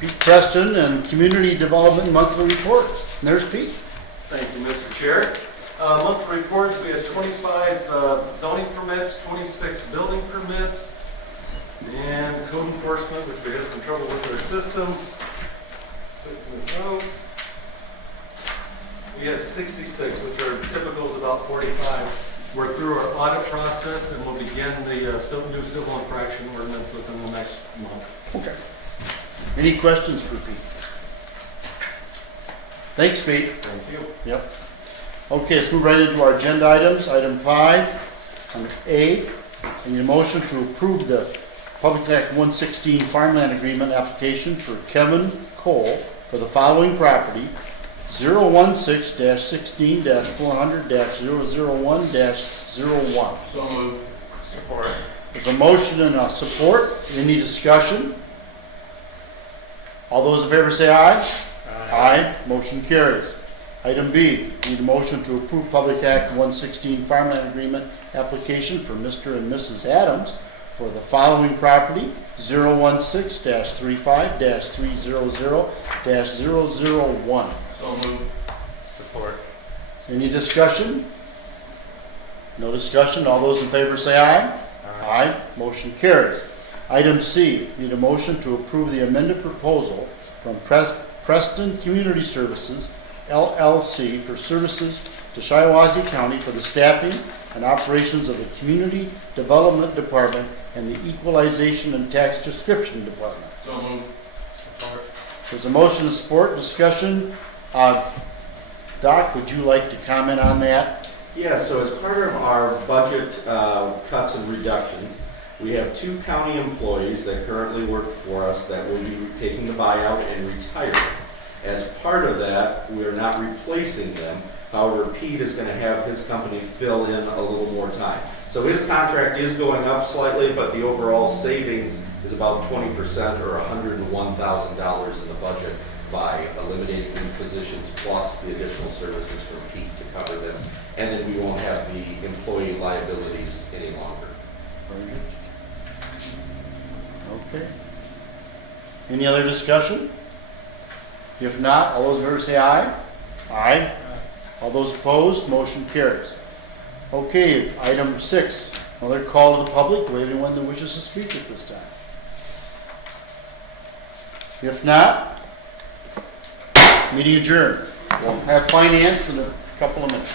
Pete Preston and Community Development Monthly Reports. And there's Pete. Thank you, Mr. Chair. Monthly reports, we had 25 zoning permits, 26 building permits, and code enforcement, which we had some trouble with our system. Spitting this out. We had 66, which are typical is about 45. We're through our audit process and we'll begin the new civil infraction ordinance within the next month. Okay. Any questions for Pete? Thanks, Pete. Thank you. Yep. Okay, let's move right into our agenda items. Item 5, under A, I need a motion to approve the Public Act 116 farmland agreement application for Kevin Cole for the following property: 016-16-400-001-01. So moved. Support. There's a motion and a support. Any discussion? All those in favor say aye. Aye. Motion carries. Item B, need a motion to approve Public Act 116 farmland agreement application for Mr. and Mrs. Adams for the following property: 016-35-300-001. So moved. Support. Any discussion? No discussion. All those in favor say aye. Aye. Motion carries. Item C, need a motion to approve the amended proposal from Preston Community Services, LLC, for services to Shiawassee County for the staffing and operations of the Community Development Department and the Equalization and Tax Description Department. So moved. Support. There's a motion to support. Discussion. Doc, would you like to comment on that? Yeah, so as part of our budget cuts and reductions, we have 2 county employees that currently work for us that will be taking the buyout and retiring. As part of that, we're not replacing them. However, Pete is going to have his company fill in a little more time. So his contract is going up slightly, but the overall savings is about 20% or $101,000 in the budget by eliminating these positions plus the additional services from Pete to cover them. And then we won't have the employee liabilities any longer. Very good. Okay. Any other discussion? If not, all those in favor say aye. Aye. All those opposed, motion carries. Okay, item 6, another call to the public. Do we have anyone that wishes to speak at this time? If not, meeting adjourned. We'll have finance in a couple of minutes.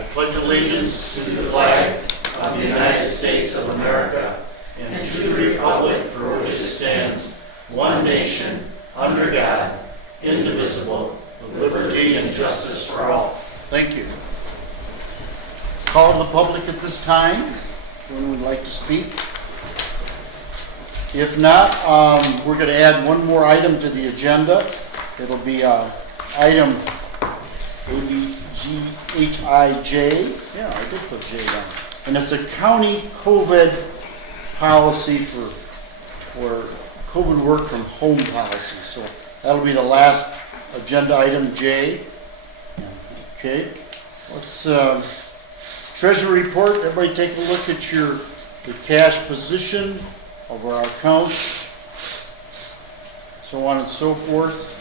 I pledge allegiance to the flag of the United States of America and to the republic for which it stands, one nation, under God, indivisible, with liberty and justice for all. Thank you. Call to the public at this time. Anyone would like to speak? If not, we're going to add one more item to the agenda. It'll be item ABGHIJ. Yeah, I did put J down. And it's a county COVID policy for COVID work from home policy. So that'll be the last agenda item, J. Okay. Let's Treasury Report. Everybody take a look at the cash position of our accounts, so on and so forth.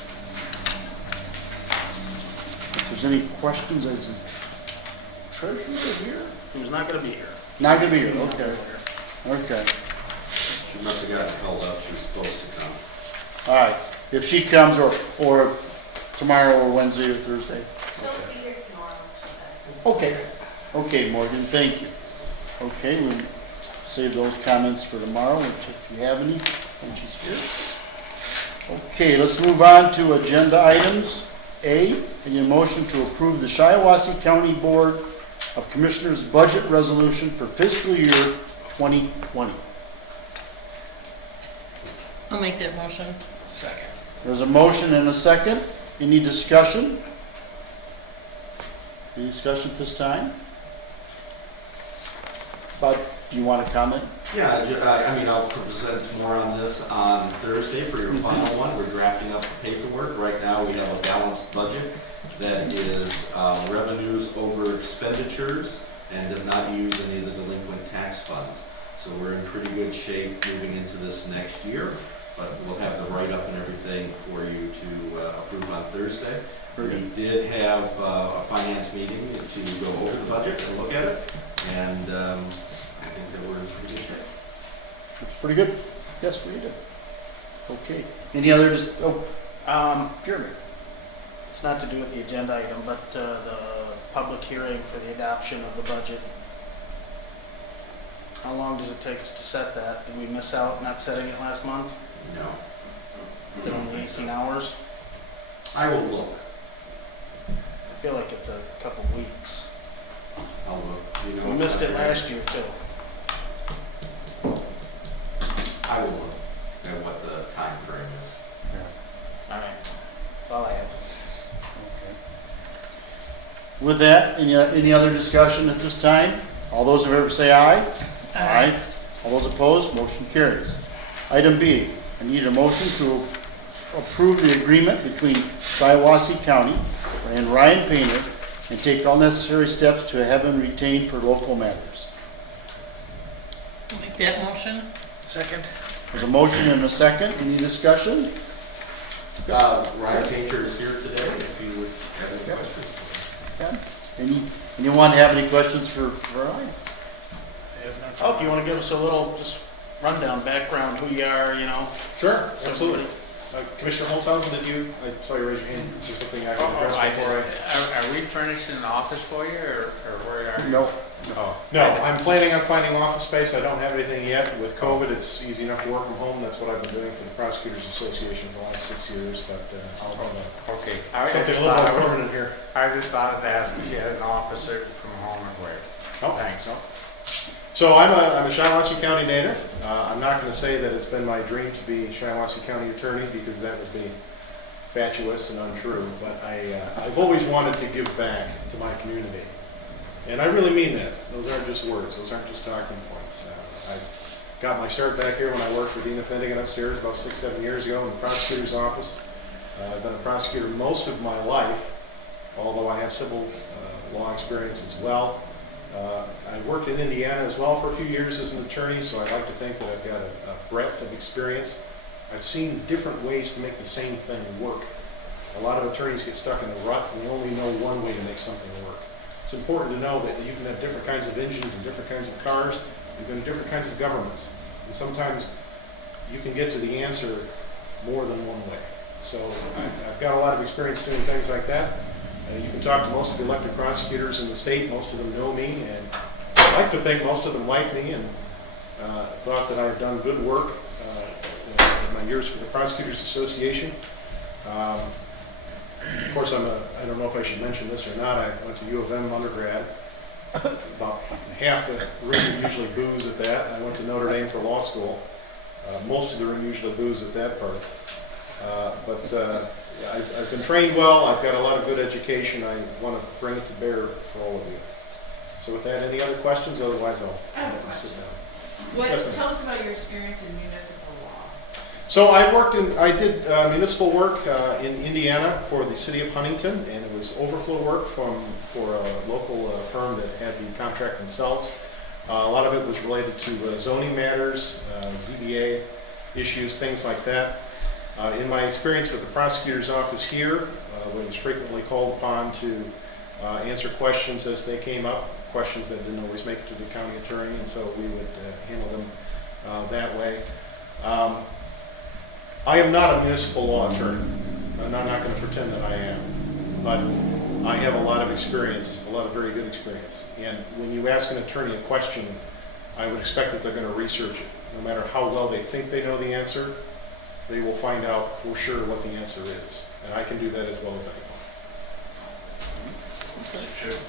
If there's any questions, is the treasurer here? Who's not going to be here. Not going to be here, okay. Okay, She must have gotten called up, she was supposed to come. all right. If she comes, or tomorrow, or Wednesday, or Thursday. She'll be here tomorrow, she said. Okay, okay, Morgan, thank you. Okay, we'll save those comments for tomorrow, if you have any, when she's here. Okay, let's move on to agenda items. A, I need a motion to approve the Shiawassee County Board of Commissioners Budget Resolution for fiscal year 2020. I'll make that motion. Second. There's a motion and a second. Any discussion? Any discussion at this time? Bud, do you want to comment? Yeah, I'll present more on this on Thursday for your final one. We're drafting up the paperwork. Right now, we have a balanced budget that is revenues over expenditures and does not use any of the delinquent tax funds. So we're in pretty good shape moving into this next year, but we'll have the write-up and everything for you to approve on Thursday. We did have a finance meeting to go over the budget and look at it, and I think that we're in pretty good shape. Looks pretty good. Yes, we did. Okay. Any others? Oh, Jeremy. It's not to do with the agenda item, but the public hearing for the adoption of the budget. How long does it take us to set that? Did we miss out not setting it last month? No. Is it only 18 hours? I will look. I feel like it's a couple weeks. I'll look. You know, We missed it last year too. I will look at what the time frame is. Yeah. All right. That's all I have. Okay. With that, any other discussion at this time? All those in favor say aye. Aye. All those opposed, motion carries. Item B, I need a motion to approve the agreement between Shiawassee County and Ryan Painter and take all necessary steps to have him retained for local matters. I'll make that motion. Second. There's a motion and a second. Any discussion? Ryan Painter is here today, if you would have any questions. Yeah. Anyone have any questions for Ryan? Oh, if you want to give us a little just rundown, background, who you are, Sure, So absolutely. Commissioner Holtzhausen, I saw you raise your hand. Is there something I can address before Are we furnishing an office for you, or where are you? No. Oh. No, I'm planning on finding office space. I don't have anything yet. With COVID, it's easy enough to work from home. That's what I've been doing for the Prosecutors Association for the last 6 years, but I'll have Okay. something a little more permanent here. I just thought to ask if you had an officer from home or where. Oh, Thanks. So I'm a Shiawassee County native. I'm not going to say that it's been my dream to be Shiawassee County attorney because that would be fatuous and untrue, but I've always wanted to give back to my community. And I really mean that. Those aren't just words. Those aren't just talking points. I got my start back here when I worked for Dina Fendigan upstairs about 6-7 years ago in the Prosecutor's Office. I've been a prosecutor most of my life, although I have civil law experience as well. I worked in Indiana as well for a few years as an attorney, so I like to think that I've got a breadth of experience. I've seen different ways to make the same thing work. A lot of attorneys get stuck in a rut and they only know one way to make something work. It's important to know that you can have different kinds of engines and different kinds of cars and different kinds of governments. And sometimes you can get to the answer more than one way. So I've got a lot of experience doing things like that. You can talk to most of the elected prosecutors in the state. Most of them know me, and I like to think most of them like me and thought that I've done good work in my years for the Prosecutors Association. Of course, I don't know if I should mention this or not, I went to U of M undergrad. About half the room usually boos at that. I went to Notre Dame for law school. Most of the room usually boos at that part. I've been trained well. I've got a lot of good education. I want to bring it to bear for all of you. So with that, any other questions? Otherwise, I have a sit question. down. Yes, ma'am. Tell us about your experience in municipal law. So I did municipal work in Indiana for the city of Huntington, and it was overflow work for a local firm that had the contract themselves. A lot of it was related to zoning matters, ZBA issues, things like that. In my experience with the prosecutor's office here, I was frequently called upon to answer questions as they came up, questions that didn't always make it to the county attorney, and so we would handle them that way. I am not a municipal law attorney, and I'm not going to pretend that I am, but I have a lot of experience, a lot of very good experience. And when you ask an attorney a question, I would expect that they're going to research it. No matter how well they think they know the answer, they will find out for sure what the answer is. And I can do that as well as anyone. Mr. Chair,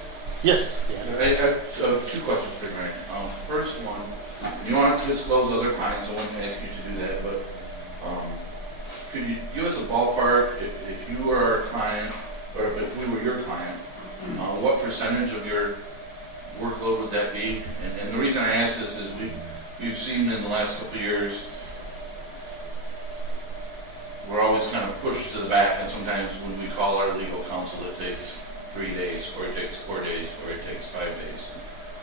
Yes. I have 2 questions for you, Frank. First one, you don't have to disclose other clients, I wouldn't ask you to do that, but could you give us a ballpark, if you were our client, or if we were your client, what percentage of your workload would that be? And the reason I ask this is we've seen in the last couple of years, we're always kind of pushed to the back, and sometimes when we call our legal counsel, it takes 3 days, or it takes 4 days, or it takes 5 days.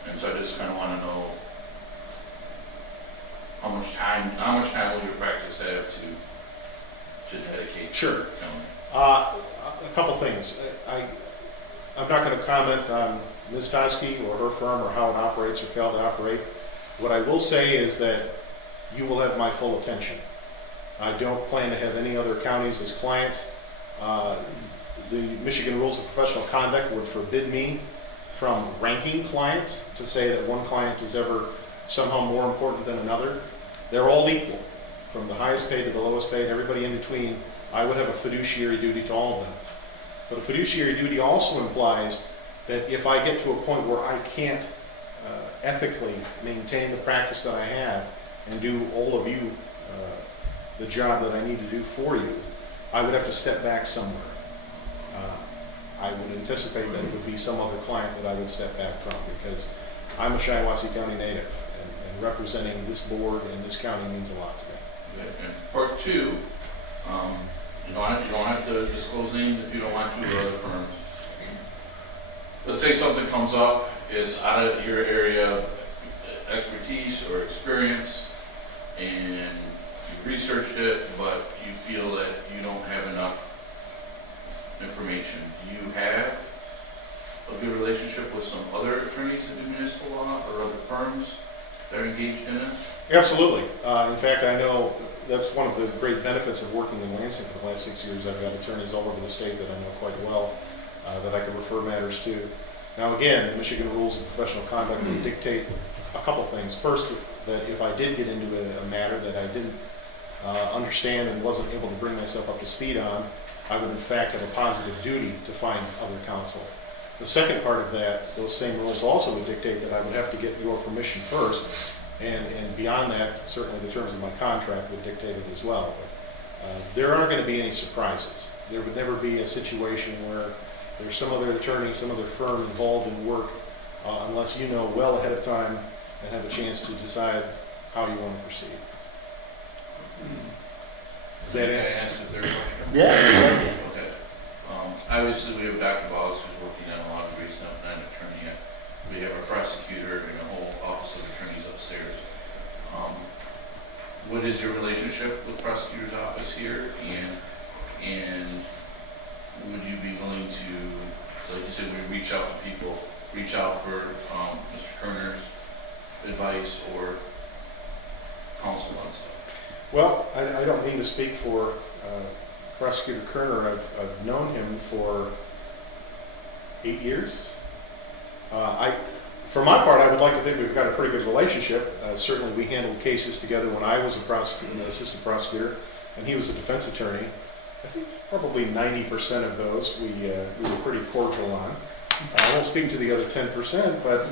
And so I just kind of want to know how much time will your practice have to dedicate Sure. to county? A couple things. I'm not going to comment on Ms. Toski or her firm or how it operates or failed to operate. What I will say is that you will have my full attention. I don't plan to have any other counties as clients. The Michigan Rules of Professional Conduct would forbid me from ranking clients to say that one client is ever somehow more important than another. They're all equal, from the highest paid to the lowest paid, everybody in between. I would have a fiduciary duty to all of them. But a fiduciary duty also implies that if I get to a point where I can't ethically maintain the practice that I have and do all of you the job that I need to do for you, I would have to step back somewhere. I would anticipate that it would be some other client that I would step back from, because I'm a Shiawassee County native, and representing this board and this county means a lot to me. Okay. And part 2, you don't have to disclose names if you don't want to, or other firms. Let's say something comes up, is out of your area of expertise or experience, and you've researched it, but you feel that you don't have enough information. Do you have a good relationship with some other attorneys that do municipal law or other firms that are engaged in it? Absolutely. In fact, I know that's one of the great benefits of working in Lansing for the last 6 years. I've got attorneys all over the state that I know quite well, that I can refer matters to. Now again, the Michigan Rules of Professional Conduct would dictate a couple things. First, that if I did get into a matter that I didn't understand and wasn't able to bring myself up to speed on, I would in fact have a positive duty to find other counsel. The second part of that, those same rules also would dictate that I would have to get your permission first, and beyond that, certainly the terms of my contract would dictate it as well. But, there aren't going to be any surprises. There would never be a situation where there's some other attorney, some other firm involved in work, unless you know well ahead of time and have a chance to decide how you want to proceed. Is that Can I it? ask a third question? Yeah. Okay. Obviously, we have Dr. Boggs who's working on a lot of briefs, not an attorney yet. We have a prosecutor and a whole office of attorneys upstairs. What is your relationship with the prosecutor's office here? And would you be willing to, like you said, we reach out to people, reach out for Mr. Kerner's advice or counsel on stuff? Well, I don't mean to speak for Prosecutor Kerner. I've known him for 8 years. For my part, I would like to think we've got a pretty good relationship. Certainly, we handled cases together when I was a prosecutor, an assistant prosecutor, and he was a defense attorney. I think probably 90% of those we were pretty cordial on. I won't speak to the other 10%, but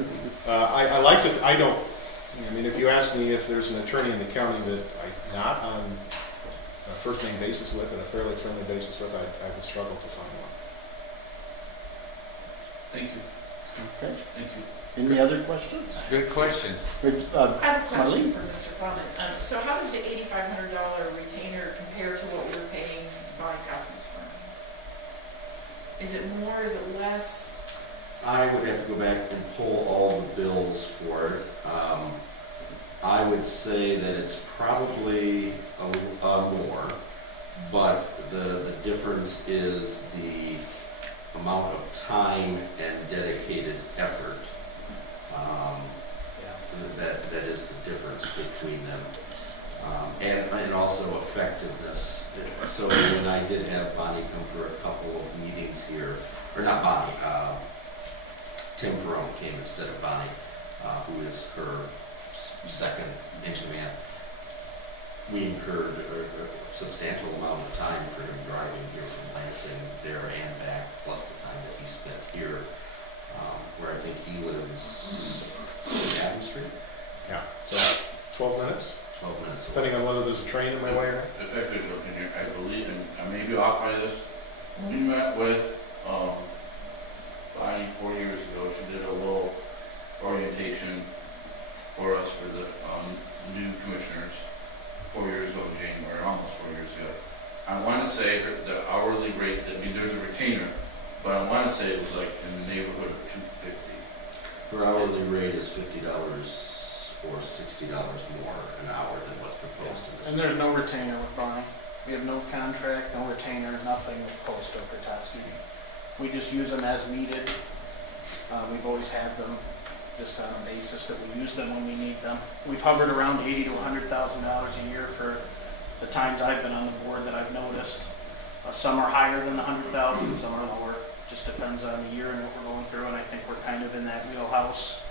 I like to. I mean, if you ask me if there's an attorney in the county that I'm not on a first name basis with and a fairly friendly basis with, I would struggle to find one. Thank you. Okay. Thank you. Any other questions? Good questions. I have a question Marlene? for Mr. Plummet. So how does the $8,500 retainer compare to what we're paying bond council's firm? Is it more, is it less? I would have to go back and pull all the bills for it. I would say that it's probably a more, but the difference is the amount of time and dedicated effort. That is the difference between them. And also effectiveness. So when I did have Bonnie come for a couple of meetings here, or not Bonnie, Tim Ferrone came instead of Bonnie, who is her second in command. We incurred a substantial amount of time for him driving here from Lansing there and back, plus the time that he spent here, where I think he lives in Adams Street. Yeah. So 12 minutes, 12 minutes away. depending on whether there's a train in my way or not. If I could jump in here, I believe, and I may be off by this, we met with Bonnie 4 years ago. She did a little orientation for us for the new commissioners 4 years ago in January, almost 4 years ago. I want to say the hourly rate, I mean, there's a retainer, but I want to say it was like in the neighborhood of $250. Her hourly rate is $50 or $60 more an hour than what's proposed in this. And there's no retainer with Bonnie. We have no contract, no retainer, nothing with Coastal Kertowski. We just use them as needed. We've always had them just on a basis that we use them when we need them. We've hovered around $80,000 to $100,000 a year for the times I've been on the board that I've noticed. Some are higher than 100,000, some are lower. Just depends on the year and what we're going through, and I think we're kind of in that wheelhouse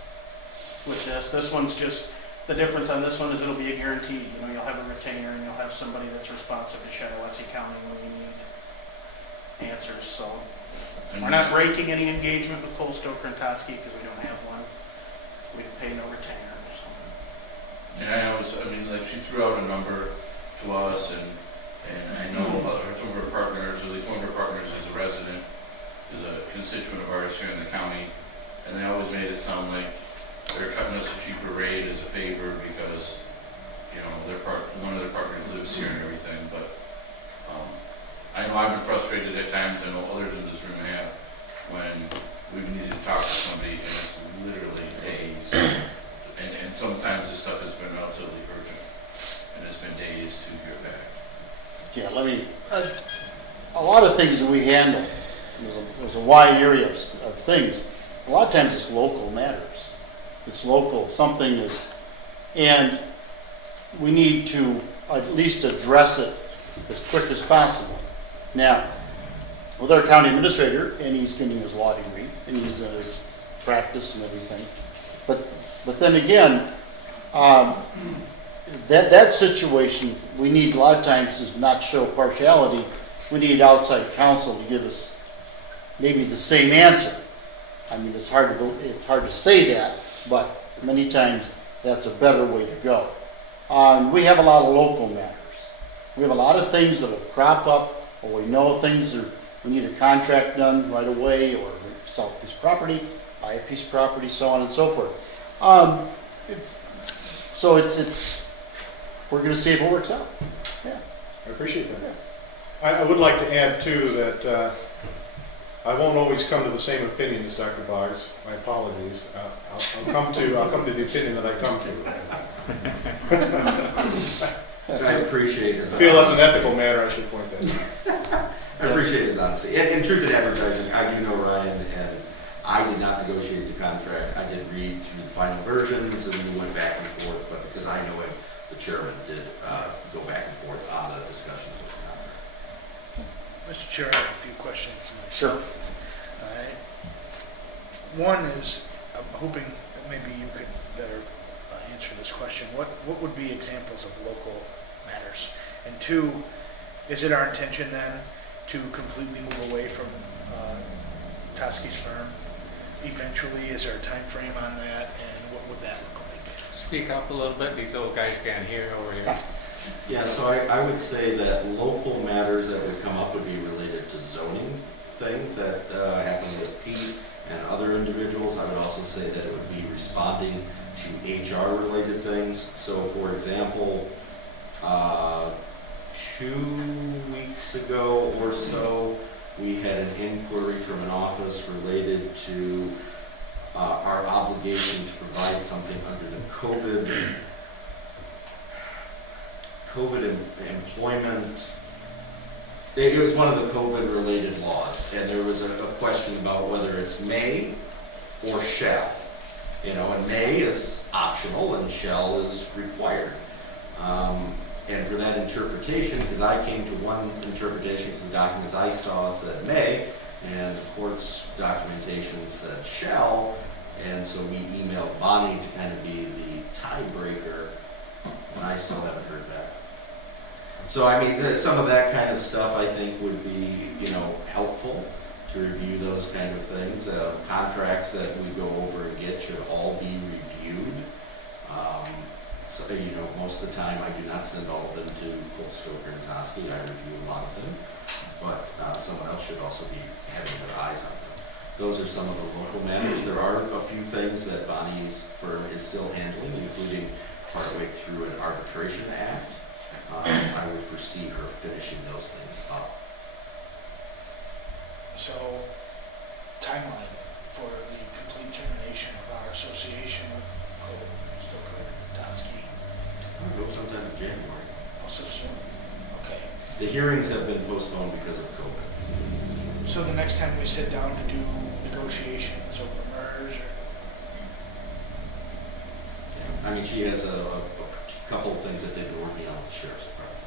with this. This one's just, the difference on this one is it'll be a guarantee. You know, you'll have a retainer and you'll have somebody that's responsive to Shiawassee County when you need answers. So we're not breaking any engagement with Coastal Kertowski because we don't have one. We pay no retainer. So. And I mean, like she threw out a number to us, and I know some of her partners, or at least one of her partners is a resident, is a constituent of ours here in the county, and they always made it sound like they're cutting us a cheaper rate as a favor because, you know, one of their partners lives here and everything, but I know I've been frustrated at times, I know others in this room have, when we've needed to talk to somebody and it's literally days, and sometimes this stuff has been relatively urgent, and it's been days to hear back. Yeah, a lot of things that we handle, there's a wide area of things. A lot of times it's local matters. It's local, something is, and we need to at least address it as quick as possible. Now, with our county administrator, and he's getting his law degree, and he's in his practice and everything, but then again, that situation, we need a lot of times to not show partiality. We need outside counsel to give us maybe the same answer. I mean, it's hard to say that, but many times that's a better way to go. We have a lot of local matters. We have a lot of things that will crop up, or we know we need a contract done right away, or we sell a piece of property, buy a piece of property, so on and so forth. We're going to see if it works out. Yeah. I appreciate that. I would like to add, too, that I won't always come to the same opinion as Dr. Boggs. My apologies. I'll come to the opinion that I come to. I appreciate his I feel as an ethical matter, I should point that out. I appreciate his honesty. And truth in advertising, I do know Ryan, and I did not negotiate the contract. I did read through the final versions, and we went back and forth, but because I know him, the chairman did go back and forth on the discussions with the contract. Mr. Chair, I have a few questions myself. All right. One is, I'm hoping that maybe you could better answer this question. What would be examples of local matters? And two, is it our intention then to completely move away from Toski's firm? Eventually, is there a time frame on that, and what would that look like? Speak up a little bit, these old guys can't hear over here. Yeah, so I would say that local matters that would come up would be related to zoning things that happen with Pete and other individuals. I would also say that it would be responding to HR-related things. So for example, 2 weeks ago or so, we had an inquiry from an office related to our obligation to provide something under the COVID employment. It was one of the COVID-related laws, and there was a question about whether it's may or shall. You know, and may is optional and shall is required. And for that interpretation, because I came to one interpretation because the documents I saw said may, and the court's documentation said shall, and so we emailed Bonnie to kind of be the tiebreaker, and I still haven't heard back. So I mean, some of that kind of stuff I think would be, you know, helpful to review those kind of things. Contracts that we go over and get should all be reviewed. So, you know, most of the time I do not send all of them to Cole Stoker and Toski. I review a lot of them, but someone else should also be having their eyes on them. Those are some of the local matters. There are a few things that Bonnie's firm is still handling, including partway through an arbitration act. I would foresee her finishing those things up. So, timeline for the complete termination of our association with Cole, Stoker, and Toski. I'll go sometime in January. Also soon. Okay. The hearings have been postponed because of COVID. So the next time we sit down to do negotiations over MERS or I mean, she has a couple of things that they've been working on with the sheriff's department.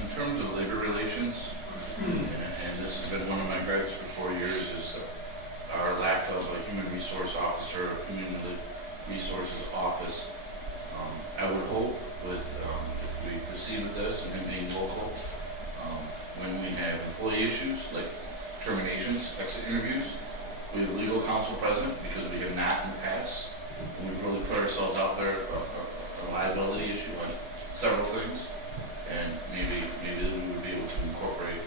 In terms of labor relations, and this has been one of my gripes for 4 years, is our lack of a human resource officer, human resources office. I would hope with, if we proceed with this and it being local, when we have employee issues like terminations, exit interviews, we have a legal counsel present because we have not in the past. And we've really put ourselves out there, a liability issue on several things. And maybe we would be able to incorporate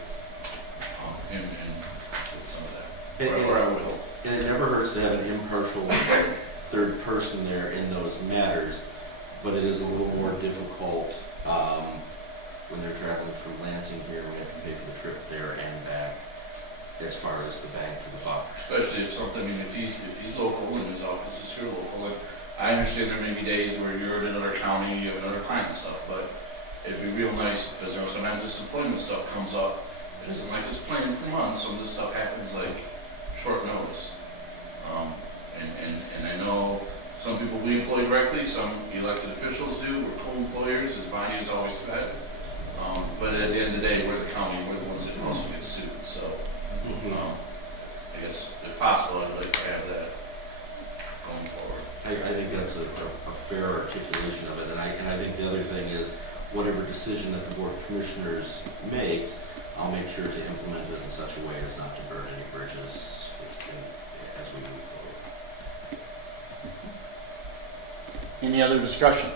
him in with some of that. Or I would hope. And it never hurts to have an impartial third person there in those matters, but it is a little more difficult when they're traveling from Lansing here. We have to pay for the trip there and back as far as the bang for the buck. Especially if something, I mean, if he's local and his office is here local, and I understand there may be days where you're in another county, you have another client and stuff, but it'd be real nice, because sometimes this employment stuff comes up. It isn't like it's planned for months. Some of this stuff happens like short notice. And I know some people we employ directly, some elected officials do, we're co-employers, as Bonnie has always said. But at the end of the day, we're the county, we're the ones that also get sued, so. I guess if possible, I'd like to have that going forward. I think that's a fair articulation of it, and I think the other thing is whatever decision that the Board of Commissioners makes, I'll make sure to implement it in such a way as not to burn any bridges as we move forward. Any other discussion?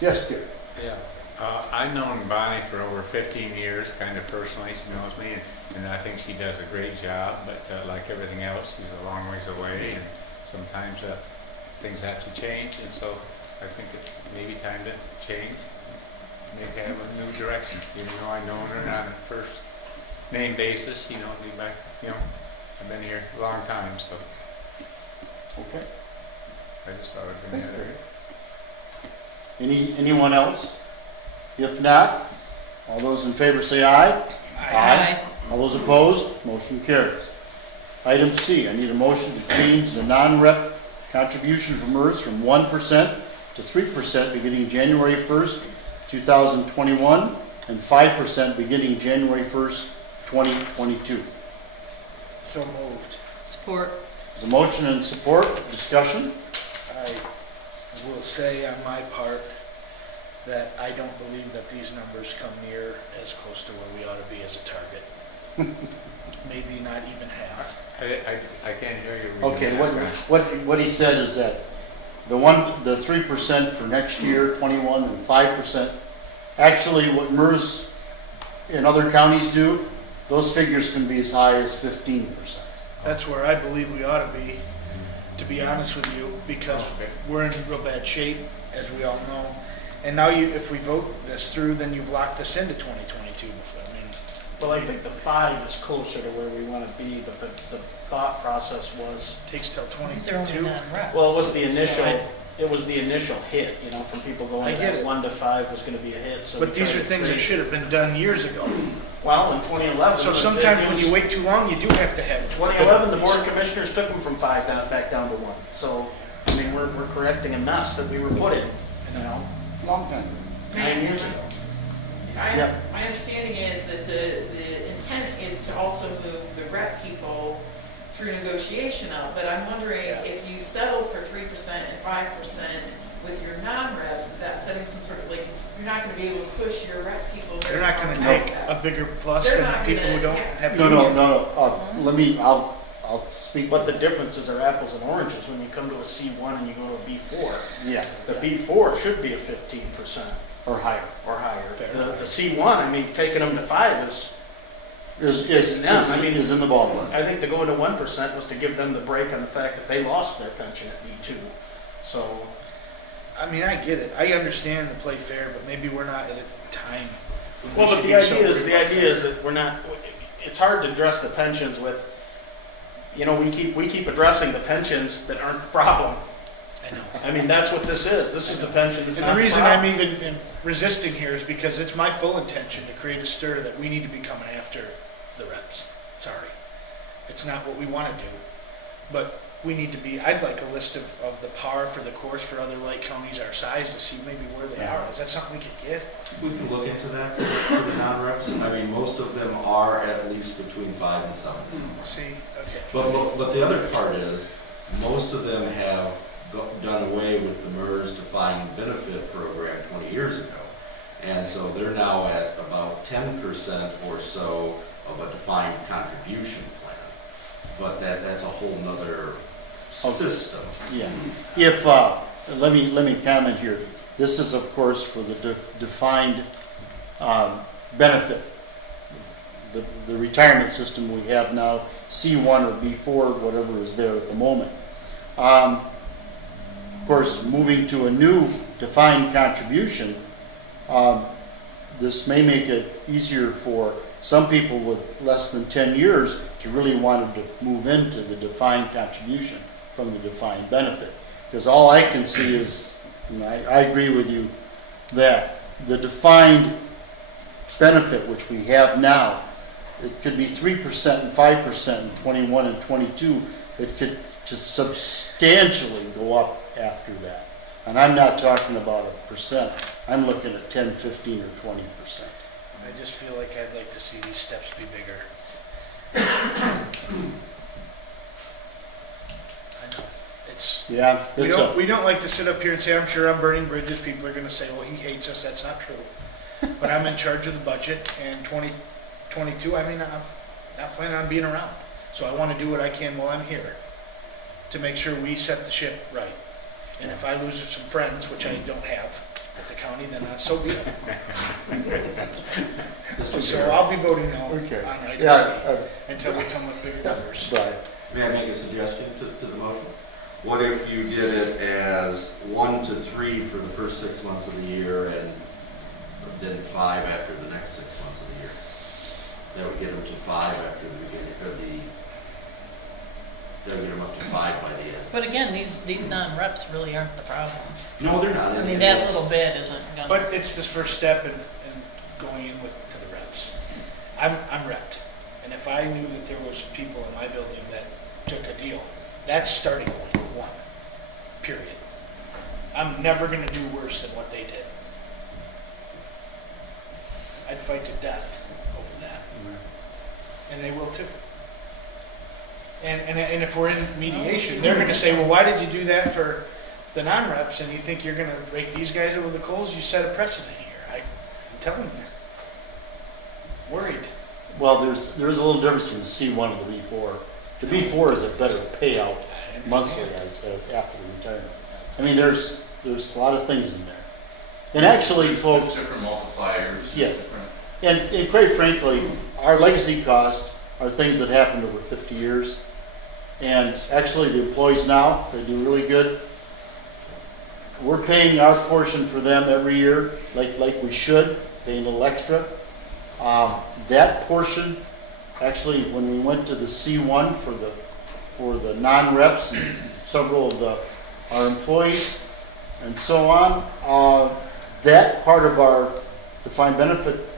Yes, Gary? Yeah. I've known Bonnie for over 15 years, kind of personally. She knows me, and I think she does a great job, but like everything else, she's a long ways away, and sometimes things have to change, and so I think it's maybe time to change, maybe have a new direction. Even though I've known her on a first name basis, I've been here a long time, so Okay. I just thought I'd bring Thanks, that Gary. Anyone else? If not, all those in favor say aye. Aye. All those opposed, motion carries. Item C, I need a motion to change the non-rep contribution from MERS from 1% to 3% beginning January 1st, 2021, and 5% beginning January 1st, 2022. so moved. Support. There's a motion and support, discussion. I will say on my part that I don't believe that these numbers come near as close to where we ought to be as a target. Maybe not even half. I can't hear you. Okay, reading this. what he said is that the 3% for next year, 21, and 5%, actually what MERS in other counties do, those figures can be as high as 15%. That's where I believe we ought to be honest with you, because Okay. we're in real bad shape, as we all know. And now if we vote this through, then you've locked us into 2022 before. I mean, Well, I think the 5 is closer to where we want to be, but the thought process was, it takes till These are only 22. non-reps. well, it was the initial, I- it was the initial hit, you know, from people I going get that it. 1 to 5 was going to be a hit, so. But we these tried are to things that create- should have been done years ago. Well, in 2011. So it sometimes when was- you wait too long, you do have to have it. 2011, the Board of Commissioners took them from 5 back down to 1. So, I mean, we're correcting a mess that we were put in, you know, Long time. 9 years ago. Yeah. My understanding is that the intent is to also move the rep people through negotiation out, but I'm wondering if you settle for 3% and 5% with your non-reps, is that setting some sort of, like, you're not gonna be able to push your rep people very They're not far going to past take that. a bigger plus They're than not people who gonna- don't yeah. have No, union. I'll speak. But the differences are apples and oranges when you come to a C1 and you go to a B4. Yeah. The B4 should be a 15% Or higher. or higher. Fair The enough. the C1, I mean, taking them to 5 is, Yeah, I mean, is in the ballpark. I think to go into 1% was to give them the break on the fact that they lost their pension at B2. So, I mean, I get it. I understand the play fair, but maybe we're not at a time. when we well, but should the be so idea worried about fair. is that we're not, it's hard to address the pensions with, you know, we keep addressing the pensions that aren't the problem. I know. I mean, that's what this is. This is the pension that's And not the the reason problem. I'm even resisting here is because it's my full intention to create a stir that we need to be coming after the reps. Sorry. It's not what we want to do. But we need to be, I'd like a list of the par for the course for other light counties our size to see maybe where they are. Is that something we could get? We can look into that for the non-reps. I mean, most of them are at least between 5 and 7. See, okay. But the other part is, most of them have done away with the MERS defined benefit program 20 years ago. And so they're now at about 10% or so of a defined contribution plan. But that's a whole nother system. Yeah. If, let me comment here. This is, of course, for the defined benefit. The retirement system we have now, C1 or B4, whatever is there at the moment. Of course, moving to a new defined contribution, this may make it easier for some people with less than 10 years to really want to move into the defined contribution from the defined benefit. Because all I can see is, and I agree with you, that the defined benefit which we have now, it could be 3% and 5% in 21 and 22. It could just substantially go up after that. And I'm not talking about a percent. I'm looking at 10, 15, or 20%. I just feel like I'd like to see these steps be bigger. I know. It's, Yeah, we don't like to sit up here and say, I'm sure I'm burning bridges. People are going to say, well, he hates us. That's not true. But I'm in charge of the budget, and 2022, I mean, I'm not planning on being around. So I want to do what I can while I'm here to make sure we set the ship right. And if I lose some friends, which I don't have at the county, then so be it. So I'll be voting no Okay. on item Yeah, C until we come with bigger numbers. Right. May I make a suggestion to the motion? What if you did it as 1 to 3 for the first 6 months of the year and then 5 after the next 6 months of the year? That would get them to 5 after the beginning of that would get them up to 5 by the end. But again, these non-reps really aren't the problem. No, they're not. I And mean, that it's- little bit isn't gonna. But it's this first step in going in to the reps. I'm repped. And if I knew that there was people in my building that took a deal, that's starting point 1, period. I'm never going to do worse than what they did. I'd fight to death over that. And they will too. And if we're in mediation, they're gonna say, well, why did you do that for the non-reps, and you think you're gonna rake these guys over the coals? You set a precedent here. I'm telling you. Worried. Well, there is a little difference between the C1 and the B4. The B4 is a better payout monthly as after the retirement. I mean, there's a lot of things in there. And actually, folks, Different multipliers. Yes. different- and quite frankly, our legacy costs are things that happened over 50 years. And actually, the employees now, they do really good. We're paying our portion for them every year, like we should, paying a little extra. That portion, actually, when we went to the C1 for the non-reps and several of our employees and so on, that part of our defined benefit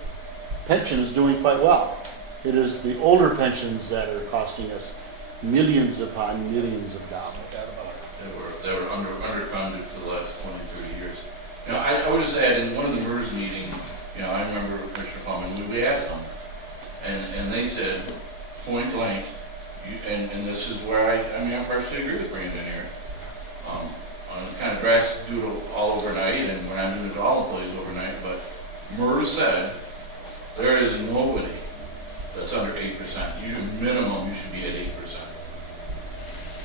pension is doing quite well. It is the older pensions that are costing us millions upon millions of dollars. No doubt about it. They were underfunded for the last 20, 30 years. You know, I would just add, in one of the MERS meetings, you know, I remember Commissioner Plummer, we asked them, and they said, point blank, and this is where I partially agree with Brandon here. It's kind of drastic to do it all overnight, and we're not doing it to all employees overnight, but MERS said, there is nobody that's under 8%. Minimum, you should be at 8%.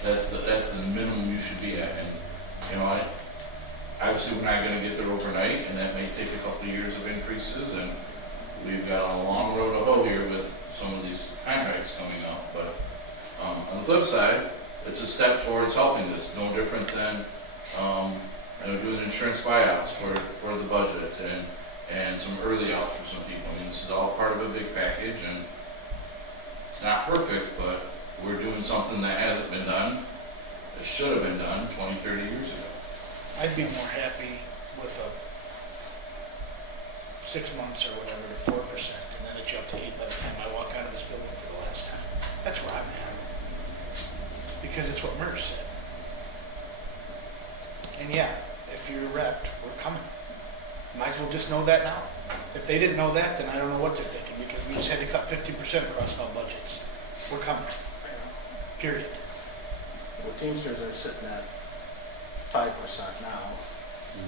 That's the minimum you should be at. And, you know, obviously we're not going to get there overnight, and that may take a couple of years of increases, and we've got a long road to hoe here with some of these contracts coming up. But on the flip side, it's a step towards helping this. No different than doing insurance buyouts for the budget and some early outs for some people. I mean, this is all part of a big package, and it's not perfect, but we're doing something that hasn't been done, that should have been done 20, 30 years ago. I'd be more happy with a 6 months or whatever to 4%, and then it jumped to 8 by the time I walk out of this building for the last time. That's where I'm at. Because it's what MERS said. And yeah, if you're repped, we're coming. Might as well just know that now. If they didn't know that, then I don't know what they're thinking, because we just had to cut 50% across all budgets. We're coming. Period. Well, Teamsters are sitting at 5% now.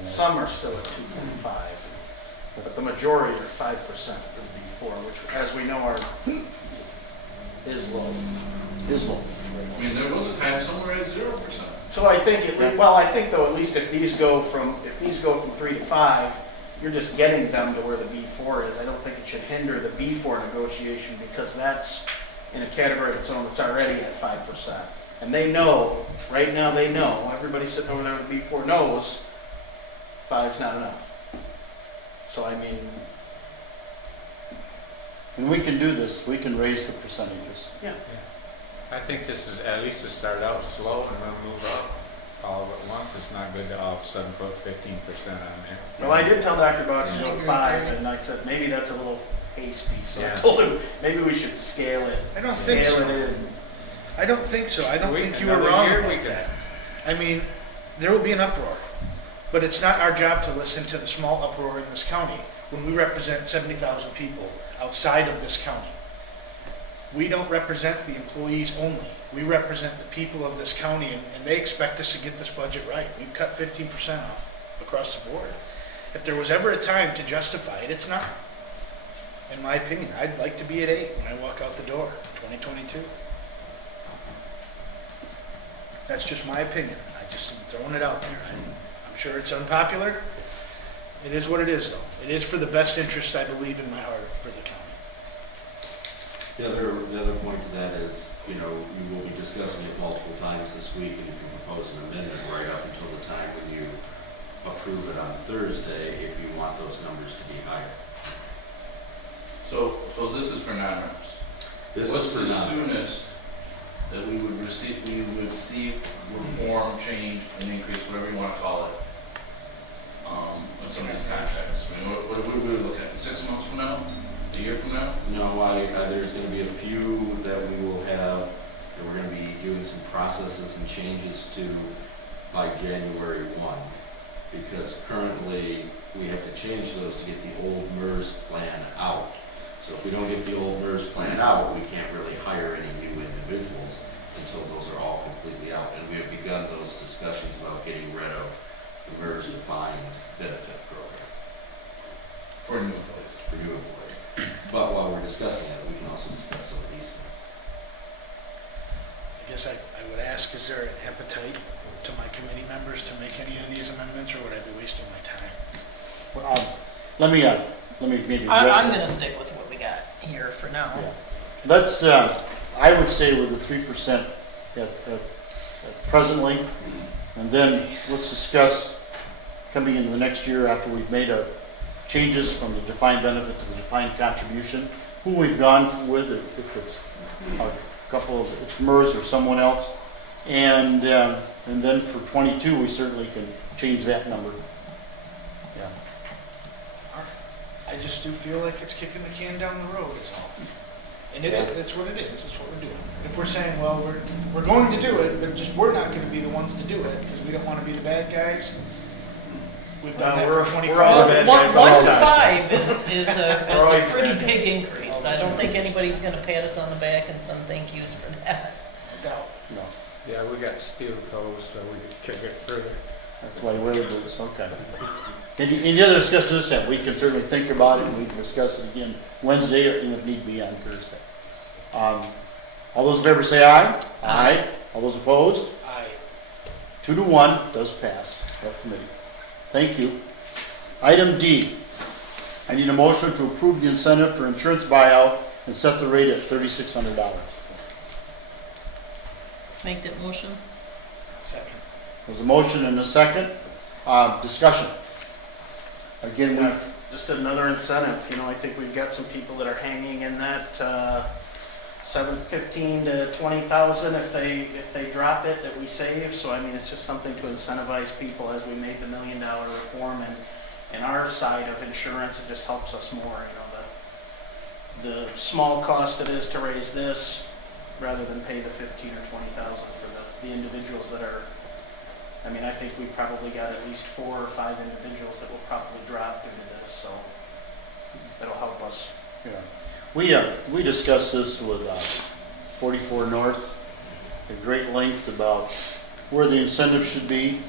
Some are still at 2.5, but the majority are 5% for B4, which, as we know, is low. Is low. I mean, there was a time somewhere at 0%. So I think, I think though, at least if these go from 3 to 5, you're just getting them to where the B4 is. I don't think it should hinder the B4 negotiation, because that's in a category of its own that's already at 5%. And they know, right now they know, everybody sitting over there with B4 knows 5's not enough. So I mean, And we can do this, we can raise the percentages. yeah. I think this is at least to start out slow and then move up all at once. It's not good to all of a sudden put 15% on there. Well, I did tell Dr. Box to I go agree. 5, and I said maybe that's a little hasty. So I Yeah. told him maybe we should scale it. I don't think Scale so. it in. I don't think so. I don't We- think you were another wrong year about we could- that. I mean, there will be an uproar, but it's not our job to listen to the small uproar in this county when we represent 70,000 people outside of this county. We don't represent the employees only. We represent the people of this county, and they expect us to get this budget right. We've cut 15% off across the board. If there was ever a time to justify it, it's not. In my opinion, I'd like to be at 8 when I walk out the door in 2022. That's just my opinion. I just am throwing it out there. I'm sure it's unpopular. It is what it is, though. It is for the best interest, I believe, in my heart for the county. The other point to that is, you know, we will be discussing it multiple times this week, and you can propose an amendment right up until the time when you approve it on Thursday, if you want those numbers to be higher. So this is for non-reps. This What's is for the non-reps. soonest that we would see reform, change, an increase, whatever you want to call it, on some of these contracts? I mean, what are we looking at, 6 months from now, a year from now? No, there's going to be a few that we will have, that we're going to be doing some processes and changes to by January 1. Because currently, we have to change those to get the old MERS plan out. So if we don't get the old MERS plan out, we can't really hire any new individuals completely out, and we have begun those discussions about getting rid of the MERS defined benefit program For new employees. for new employees. But while we're discussing it, we can also discuss some of these things. I guess I would ask, is there an appetite to my committee members to make any of these amendments, or would I be wasting my time? Let me maybe I'm address it. gonna stick with what we got here for now. Yeah. Let's, I would stay with the 3% at presently, and then let's discuss coming into the next year after we've made our changes from the defined benefit to the defined contribution, who we've gone with, if it's a couple of, it's MERS or someone else, and then for 22, we certainly can change that number. Yeah. I just do feel like it's kicking the can down the road is all. And it's what it is, it's what we're doing. If we're saying, well, we're going to do it, but just we're not gonna be the ones to do it, because we don't wanna be the bad guys. We've done that for 25 Well, years. one all the to time. 5 is a pretty big increase. I don't think anybody's gonna pat us on the back and send thank yous for that. No doubt. No, Yeah, we got steel toes, so we can kick it further. that's why we're the boots, okay. Any other discussion this time? We can certainly think about it, and we can discuss it again Wednesday, or if need be, on Thursday. All those in favor say aye. Aye. All those opposed? Aye. 2-1 does pass. That committee. Thank you. Item D. I need a motion to approve the incentive for insurance buyout and set the rate at $3,600. Make that motion. Second. There's a motion and a second. Discussion. Again, we Just another incentive, you know, I think we've got some people that are hanging in that, 15 to 20,000 if they drop it that we save. So I mean, it's just something to incentivize people as we made the $1 million reform, and our side of insurance, it just helps us more, you know, the small cost it is to raise this rather than pay the 15 or 20,000 for the individuals that are, I mean, I think we probably got at least 4 or 5 individuals that will probably drop into this, so that'll help us. yeah. We discussed this with 44 North at great length about where the incentive should be.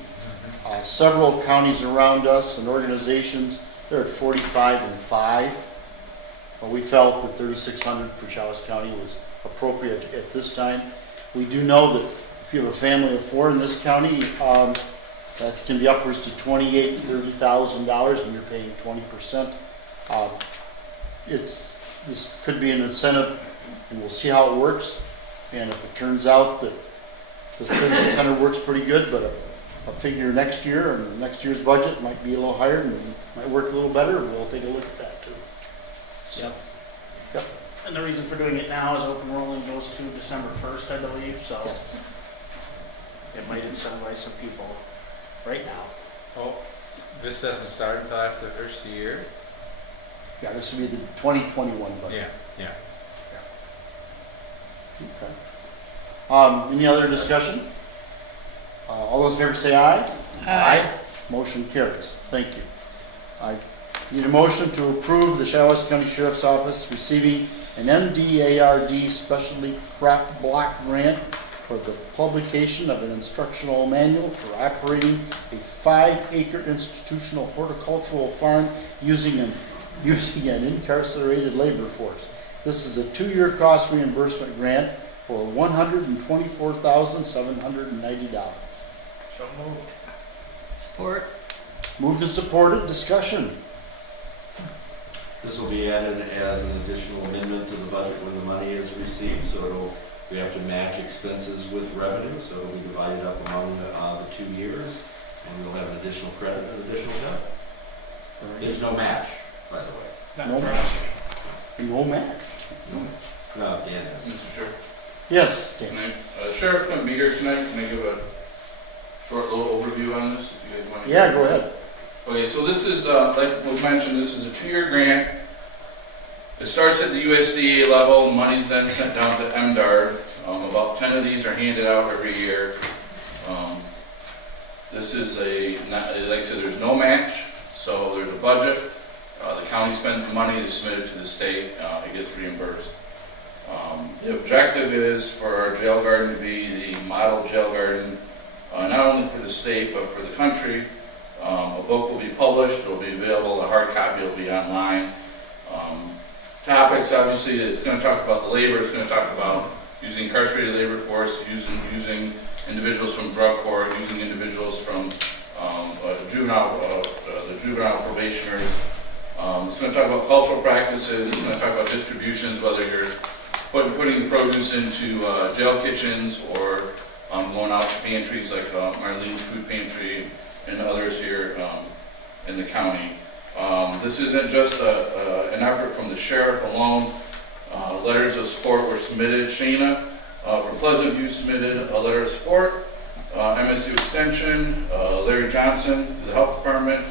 Several counties around us and organizations, they're at 45 and 5. But we felt that 3,600 for Shaw's County was appropriate at this time. We do know that if you have a family of 4 in this county, that can be upwards to $28,000 and $30,000, and you're paying 20%. This could be an incentive, and we'll see how it works. And if it turns out that this 3,600 works pretty good, but a figure next year and next year's budget might be a little higher and might work a little better, we'll take a look at that too. Yep. Yep. And the reason for doing it now is open enrollment goes to December 1st, I believe, so Yes. it might incentivize some people right now. Oh, this doesn't start until after the first of the year? Yeah, this would be the 2021 budget. Yeah. Okay. Any other discussion? All those in favor say aye. Aye. Motion carries. Thank you. I need a motion to approve the Shiawassee County Sheriff's Office receiving an MDARD Specialty Crop Block Grant for the publication of an instructional manual for operating a 5-acre institutional horticultural farm using an incarcerated labor force. This is a 2-year cost reimbursement grant for $124,790. So moved. Support. Moved and supported. Discussion. This will be added as an additional amendment to the budget when the money is received, so we have to match expenses with revenue, so it'll be divided up among the 2 years, and we'll have an additional credit and additional debit. There's no match, by the way. Not No for match. us. No match. No, Dan is. Mr. Chair, Yes, Dan. can I, Sheriff couldn't be here tonight, can I give a short little overview on this, if you guys want to? Yeah, go ahead. Okay, so this is, like was mentioned, this is a 2-year grant. It starts at the USDA level, money's then sent down to MDARD. About 10 of these are handed out every year. This is like I said, there's no match, so there's a budget. The county spends the money, they submit it to the state, it gets reimbursed. The objective is for our jail garden to be the model jail garden, not only for the state, but for the country. A book will be published, it will be available, a hard copy will be online. Topics, obviously, it's going to talk about the labor, it's going to talk about using incarcerated labor force, using individuals from drug court, using individuals from the juvenile probationers. It's going to talk about cultural practices, it's going to talk about distributions, whether you're putting the produce into jail kitchens or going out to pantries like Marlene's Food Pantry and others here in the county. This isn't just an effort from the sheriff alone. Letters of support were submitted. Shana from Pleasant View submitted a letter of support. MSU Extension, Larry Johnson to the Health Department,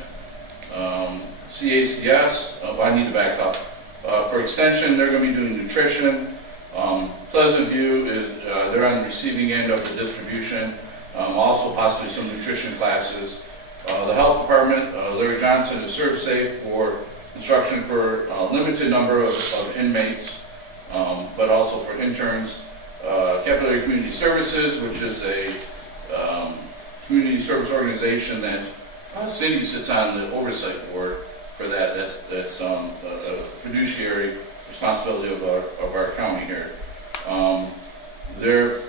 CACS, I need to back up. For Extension, they're going to be doing nutrition. Pleasant View is they're on the receiving end of the distribution, also possibly some nutrition classes. The Health Department, Larry Johnson is Serve Safe for instruction for a limited number of inmates, but also for interns. Capillary Community Services, which is a community service organization that Cindy sits on the oversight board for that. That's a fiduciary responsibility of our county here. Their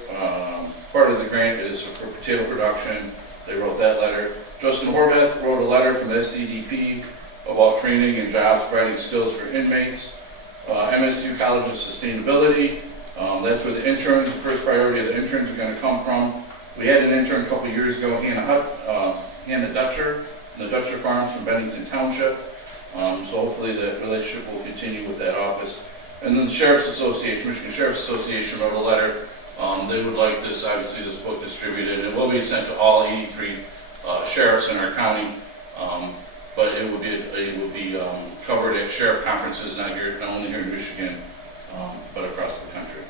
part of the grant is for potato production. They wrote that letter. Justin Horvath wrote a letter from the SCDP about training and jobs providing skills for inmates. MSU College of Sustainability, that's where the interns, the first priority of the interns are going to come from. We had an intern a couple years ago, Hannah Dutcher, from the Dutcher Farms from Bennington Township. So hopefully the relationship will continue with that office. And then the Sheriff's Association, Michigan Sheriff's Association wrote a letter. They would like this, obviously, this book distributed. It will be sent to all 83 sheriffs in our county, but it will be covered at sheriff conferences, not only here in Michigan, but across the country.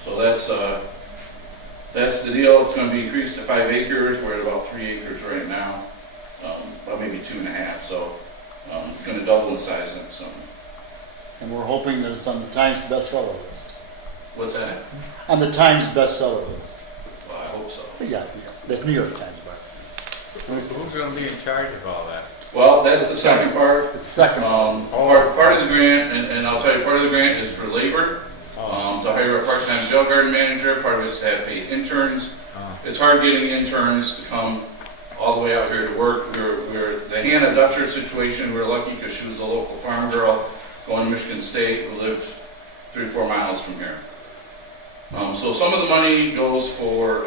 So that's the deal. It's going to be increased to 5 acres. We're at about 3 acres right now, about maybe 2.5. So it's going to double in size next summer. And we're hoping that it's on the Times bestseller list. What's that? On the Times bestseller list. Well, I hope so. Yeah, that's New York Times, but Who's going to be in charge of all that? Well, that's the second part. the second. Part of the grant, and I'll tell you, part of the grant is for labor, to hire a part-time jail garden manager. Part of it is to have paid interns. It's hard getting interns to come all the way out here to work. We're the Hannah Dutcher situation, we're lucky because she was a local farm girl going to Michigan State who lived 3 or 4 miles from here. So some of the money goes for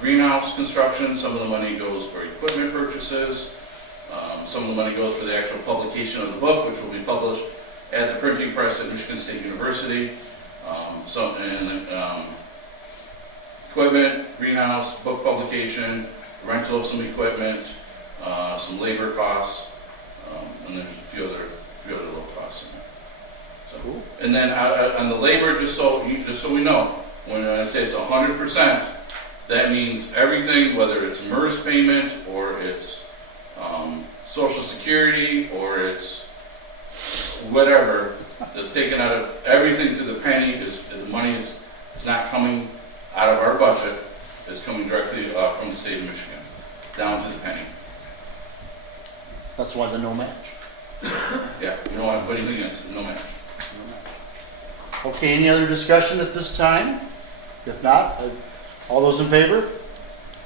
greenhouse construction, some of the money goes for equipment purchases, some of the money goes for the actual publication of the book, which will be published at the printing press at Michigan State University. Equipment, greenhouse, book publication, rental of some equipment, some labor costs, and there's a few other little costs in there. So, Cool. And then on the labor, just so we know, when I say it's 100%, that means everything, whether it's MERS payment or it's Social Security or it's whatever, that's taken out of everything to the penny. The money is not coming out of our budget. It's coming directly from the state of Michigan, down to the penny. That's why the no match. Yeah, we don't have anything against it, no match. Okay, any other discussion at this time? If not, all those in favor?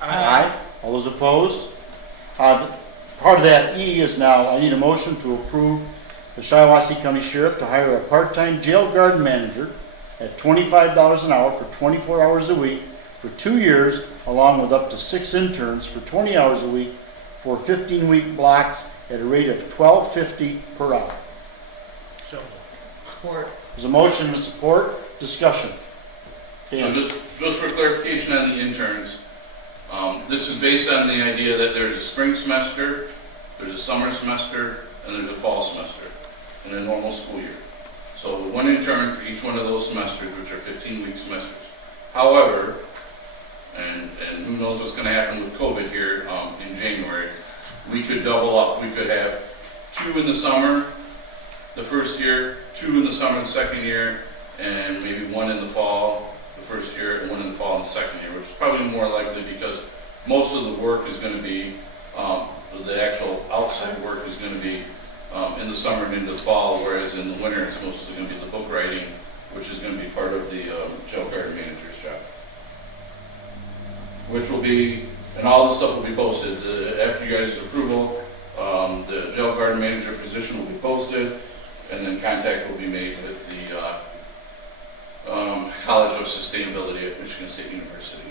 Aye. All those opposed? Part of that E is now, I need a motion to approve the Shiawassee County Sheriff to hire a part-time jail garden manager at $25 an hour for 24 hours a week for 2 years, along with up to 6 interns for 20 hours a week for 15-week blocks at a rate of $12.50 per hour. So, Support. There's a motion and support. Discussion. So Dan? just for clarification on the interns, this is based on the idea that there's a spring semester, there's a summer semester, and there's a fall semester in a normal school year. So 1 intern for each one of those semesters, which are 15-week semesters. However, and who knows what's going to happen with COVID here in January, we could double up. We could have 2 in the summer the first year, 2 in the summer the second year, and maybe one in the fall, the first year, and one in the fall and the second year, which is probably more likely because most of the work is gonna be, the actual outside work is gonna be in the summer and into the fall, whereas in the winter, it's mostly gonna be the book writing, which is gonna be part of the jail guard manager's job. Which will be, and all this stuff will be posted, after you guys' approval, the jail guard manager position will be posted, and then contact will be made with the College of Sustainability at Michigan State University.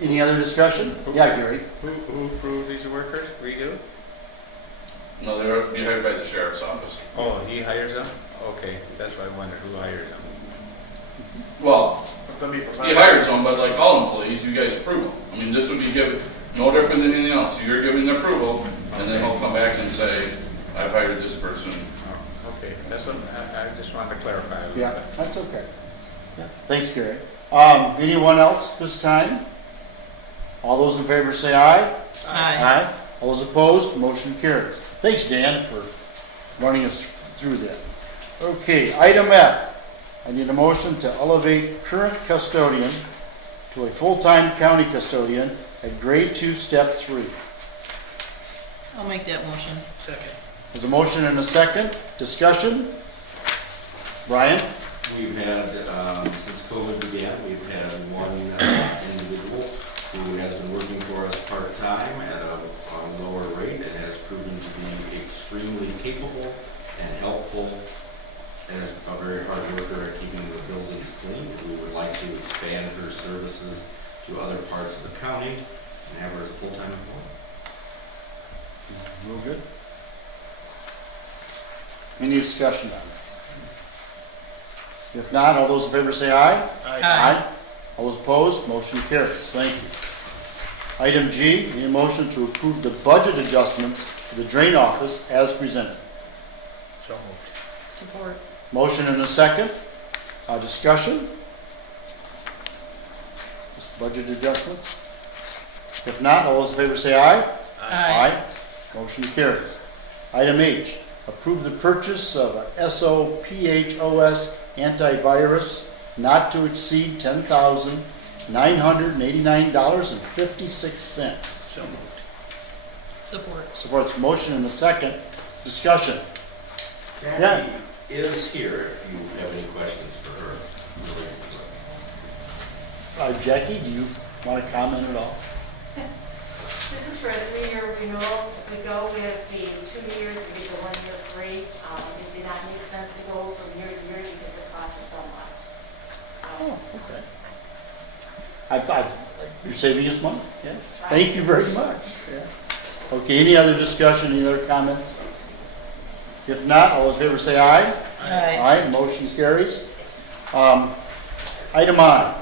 Any other discussion? Yeah, Gary? Who approves these workers? We do? No, they're be hired by the sheriff's office. Oh, he hires them? Okay, that's why I wondered who hires them. Well, Let me he provide. hires them, but like all employees, you guys approve them. I mean, this would be given, no different than anything else. So you're giving the approval, and then he'll come back and say, I've hired this person. Oh, okay, that's what, I just wanted to clarify a little Yeah, bit. that's okay. Yeah. Thanks, Gary. Anyone else this time? All those in favor say aye. Aye. All those opposed, motion carries. Thanks, Dan, for running us through that. Okay, item F. I need a motion to elevate current custodian to a full-time county custodian at grade 2, step 3. I'll make that motion. Second. There's a motion and a second. Discussion? Brian? We've had, since COVID began, we've had one individual who has been working for us part-time at a lower rate and has proven to be extremely capable and helpful and is a very hard worker at keeping the buildings clean. We would like to expand her services to other parts of the county and have her as a full-time employee. Real good. Any discussion on it? If not, all those in favor say aye. Aye. All those opposed, motion carries. Thank you. Item G, need a motion to approve the budget adjustments to the drain office as presented. So moved. Support. Motion and a second. Discussion? Just budget adjustments? If not, all those in favor say aye. Aye. Motion carries. Item H, approve the purchase of a SOPHOS antivirus not to exceed $10,989.56. So moved. Support. Supports motion and a second. Discussion. Yeah. Kathy is here if you have any questions for her. Jackie, do you want to comment at all? This is for a 3-year renewal. If we go with the 2 years, we get the 1 year free. It did not make sense to go from year to year because the cost is so much. Oh, okay. You're saving us money? Yes. Thank you very much. Yeah. Okay, any other discussion, any other comments? If not, all those in favor say aye. Aye. Aye, motion carries. Item I,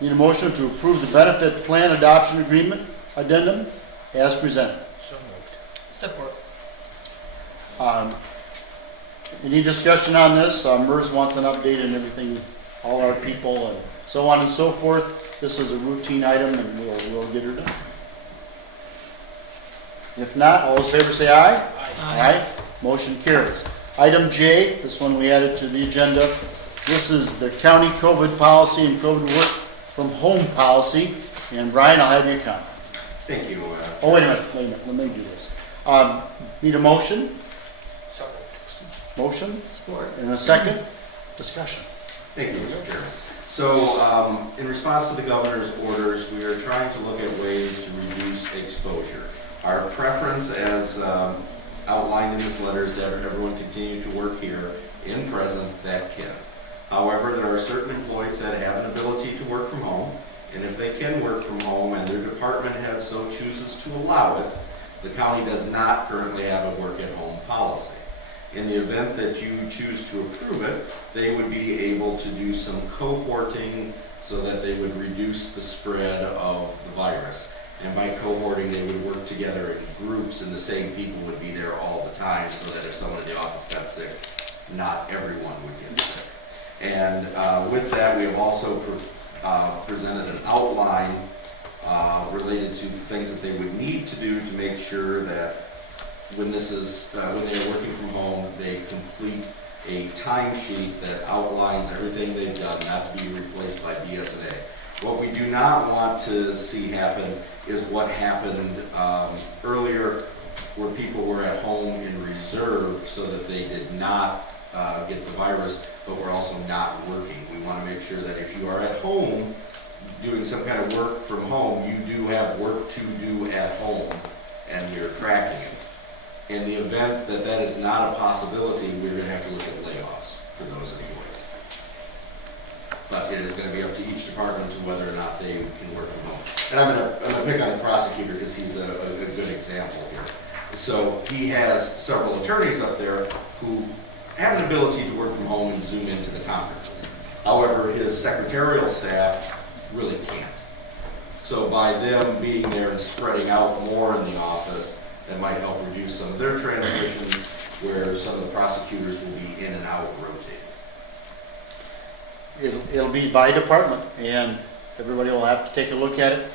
need a motion to approve the benefit plan adoption agreement addendum as presented. So moved. Support. Any discussion on this? MERS wants an update and everything, all our people and so on and so forth. This is a routine item and we'll get her done. If not, all those in favor say aye. Aye. Motion carries. Item J, this one we added to the agenda. This is the county COVID policy and COVID work from home policy. And Brian, I'll have you comment. Thank you. Oh, wait a minute. Let me do this. Need a motion? So moved. Motion? Support. And a second? Discussion. Thank you, Mr. Chair. So, in response to the governor's orders, we are trying to look at ways to reduce exposure. Our preference, as outlined in this letter, is to have everyone continue to work here in present that can. However, there are certain employees that have an ability to work from home, and if they can work from home and their department head so chooses to allow it, the county does not currently have a work-at-home policy. In the event that you choose to approve it, they would be able to do some cohorting so that they would reduce the spread of the virus. And by cohorting, they would work together in groups and the same people would be there all the time so that if someone in the office got sick, not everyone would get sick. And with that, we have also presented an outline related to things that they would need to do to make sure that when they are working from home, they complete a timesheet that outlines everything they've done, not to be replaced by BSNA. What we do not want to see happen is what happened earlier, where people were at home in reserve so that they did not get the virus, but were also not working. We want to make sure that if you are at home doing some kind of work from home, you do have work to do at home and you're tracking it. In the event that that is not a possibility, we're going to have to look at layoffs for those employees. But it is going to be up to each department to whether or not they can work from home. And I'm going to pick on the prosecutor because he's a good example here. So he has several attorneys up there who have an ability to work from home and Zoom into the conferences. However, his secretarial staff really can't. So by them being there and spreading out more in the office, that might help reduce some of their transmission, where some of the prosecutors will be in and out rotating. It'll be by department, and everybody will have to take a look at it.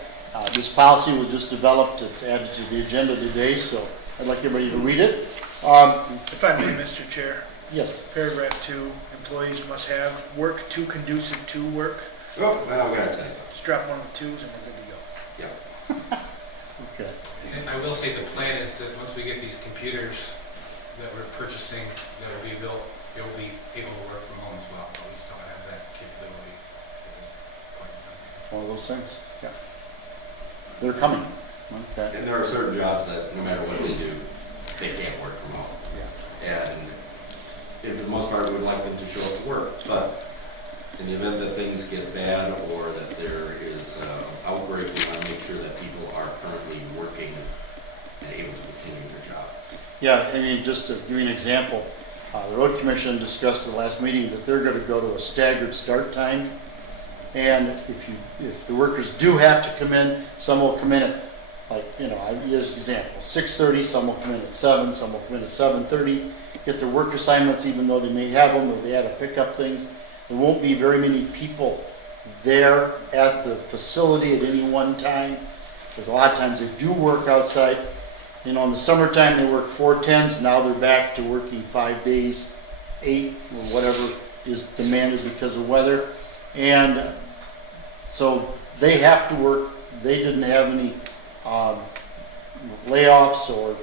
This policy was just developed, it's added to the agenda today, so I'd like everybody to read it. If I may, Mr. Chair, Yes, paragraph 2, employees must have work too conducive to work. Oh, well, we got to tell you. Just drop one of the 2s and we're good to go. Yeah. okay. And I will say the plan is that once we get these computers that we're purchasing, that will be built, they will be able to work from home as well, but we still have that capability at this point in time. One of those things, yeah. They're coming, okay. And there are certain jobs that no matter what they do, they can't work from home. Yeah. And for the most part, we would like them to show up to work. But in the event that things get bad or that there is an outbreak, we want to make sure that people are currently working and able to continue their job. Yeah, I mean, just to give you an example, the road commission discussed at the last meeting that they're going to go to a staggered start time. And if the workers do have to come in, some will come in at, like, I use an example, 6:30, some will come in at 7, some will come in at 7:30, get their work assignments even though they may have them or they had to pick up things. There won't be very many people there at the facility at any one time, because a lot of times they do work outside. In the summertime they work 4/10s, now they're back to working 5 days, 8, or whatever is demanded because of weather. And so they have to work. They didn't have any layoffs or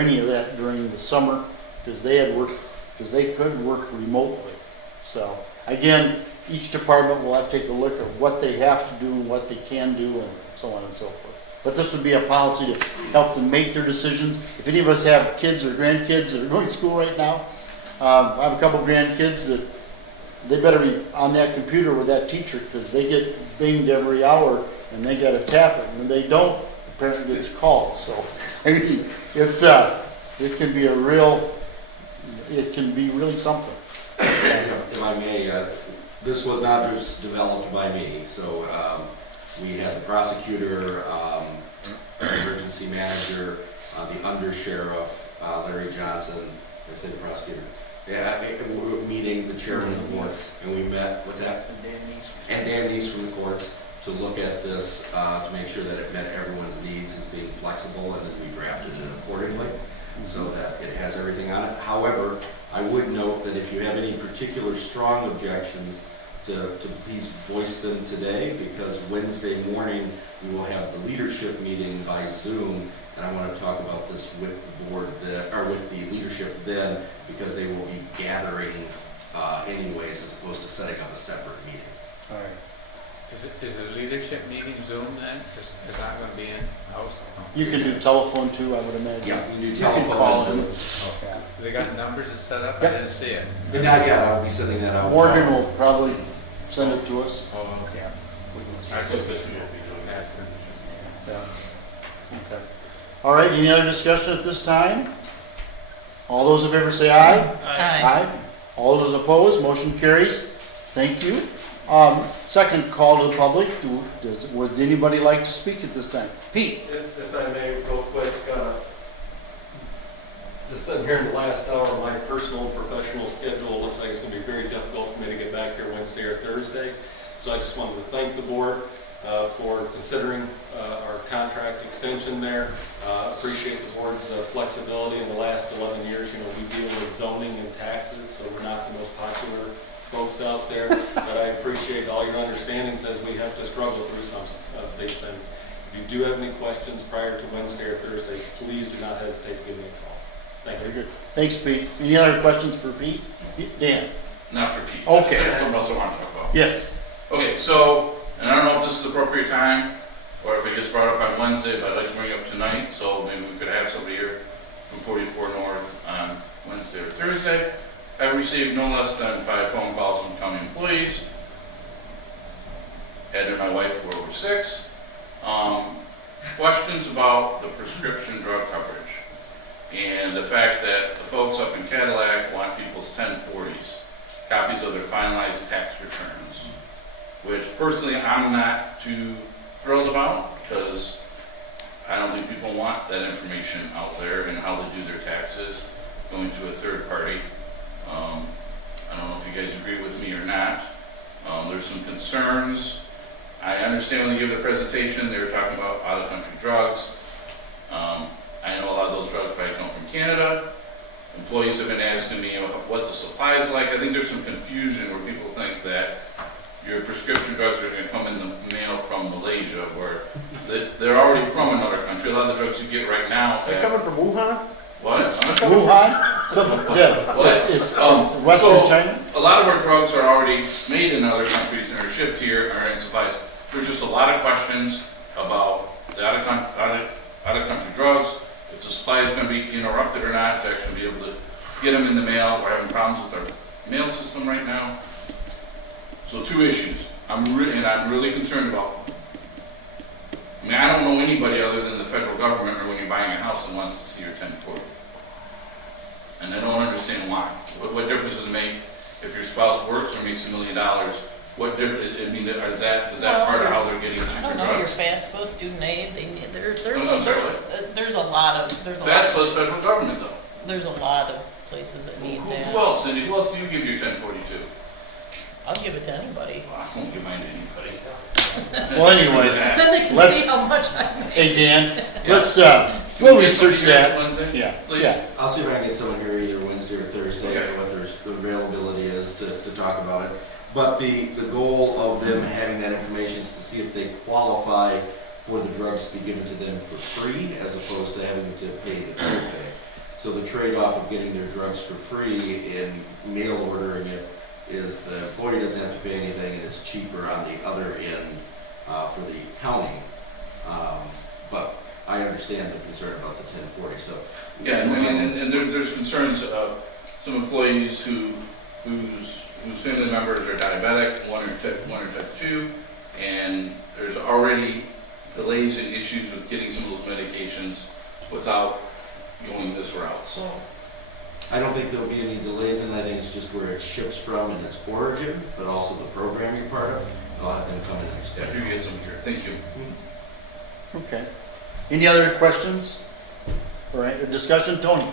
any of that during the summer because they could work remotely. So again, each department will have to take a look at what they have to do and what they can do and so on and so forth. But this would be a policy to help them make their decisions. If any of us have kids or grandkids that are going to school right now, I have a couple of grandkids that they better be on that computer with that teacher because they get binged every hour and they got to tap it. And when they don't, the parent gets called. So, I mean, it can be really something. If I may, this was not just developed by me. So we had the prosecutor, emergency manager, the undersheriff, Larry Johnson. Did I say the prosecutor? Yeah, we were meeting the chairman of the board, and we met. What's that? And Dan Neese from the court to look at this to make sure that it met everyone's needs as being flexible, and that we drafted it accordingly so that it has everything on it. However, I would note that if you have any particular strong objections, to please voice them today, because Wednesday morning we will have the leadership meeting by Zoom, and I want to talk about this with the board, with the leadership then, because they will be gathering anyways, as opposed to setting up a separate meeting. All right. Is the leadership meeting Zoom then? Is that going to be in house? You can do telephone too, I would imagine. Yeah, you can do You telephone. can call and in. Zoom. Yeah. They got numbers set up? Yep. I didn't see it. But not yet, I'll be sending that out. Morgan will probably send it to us. Oh, okay. Yeah. I suppose we should be doing that. Yeah. Okay. All right, any other discussion at this time? All those in favor say aye. Aye. All those opposed, motion carries. Thank you. Second call to the public. Would anybody like to speak at this time? Pete? If I may, real quick, just sitting here in the last hour, my personal and professional schedule looks like it's going to be very difficult for me to get back here Wednesday or Thursday. So I just wanted to thank the board. for considering our contract extension there. Appreciate the board's flexibility in the last 11 years. You know, we deal with zoning and taxes, so we're not the most popular folks out there, but I appreciate all your understandings as we have to struggle through some of these things. If you do have any questions prior to Wednesday or Thursday, please do not hesitate to give me a call. Thank you. Very good. Thanks, Pete. Any other questions for Pete? Dan? Not for Pete. Okay. There's something else I want to talk about. Yes. Okay, so, and I don't know if this is the appropriate time, or if it gets brought up on Wednesday, but I'd like to bring it up tonight, so maybe we could have somebody here from 44 North on Wednesday or Thursday. I've received no less than 5 phone calls from county employees, added my wife for over 6. Questions about the prescription drug coverage, and the fact that the folks up in Cadillac want people's 1040s, copies of their finalized tax returns, which personally I'm not too thrilled about, because I don't think people want that information out there and how they do their taxes going to a third party. I don't know if you guys agree with me or not. There's some concerns. I understand when they give the presentation, they were talking about out-of-country drugs. I know a lot of those drugs probably come from Canada. Employees have been asking me what the supply is like. I think there's some confusion where people think that your prescription drugs are going to come in the mail from Malaysia, where they're already from another country. A lot of the drugs you get right now They're have... coming from Wuhan? What? Wuhan? Something, yeah. What? It's Western China? A lot of our drugs are already made in other countries and are shipped here and are in supplies. There's just a lot of questions about the out-of-country drugs, if the supply is going to be interrupted or not, to actually be able to get them in the mail. We're having problems with our mail system right now. So 2 issues I'm really concerned about. I mean, I don't know anybody other than the federal government or when you're buying a house that wants to see your 1040. And I don't understand why. What difference does it make if your spouse works or makes $1 million? What difference? I mean, is that part of how they're getting cheaper I don't know, your drugs? FAFSA, student aid, they need, there's a FAFSA is federal government though. there's a lot of places that need Who that. else, Cindy? Who else do you give your 1040 to? I'll give it to anybody. Well, I won't give mine to anybody. Well, anyway, Then they can Let's- see how much I make. hey, Dan, Yeah. let's, Can we'll we get somebody research here that. Wednesday? Yeah, Please? yeah. I'll see if I can get someone here either Wednesday or Thursday, Okay. or what their availability is to talk about it. But the goal of them having that information is to see if they qualify for the drugs to be given to them for free, as opposed to having to pay the copay. So the trade-off of getting their drugs for free and mail ordering it is the employee doesn't have to pay anything, and it's cheaper on the other end for the county. But I understand the concern about the 1040. So Yeah, and there's concerns of some employees whose family members are diabetic, one or type 2, and there's already delays and issues with getting some of those medications without going this route. So I don't think there'll be any delays, and I think it's just where it ships from and its origin, but also the program you're part of. I'll have them come in and explain. if you get some here, thank you. Okay. Any other questions or discussion? Tony?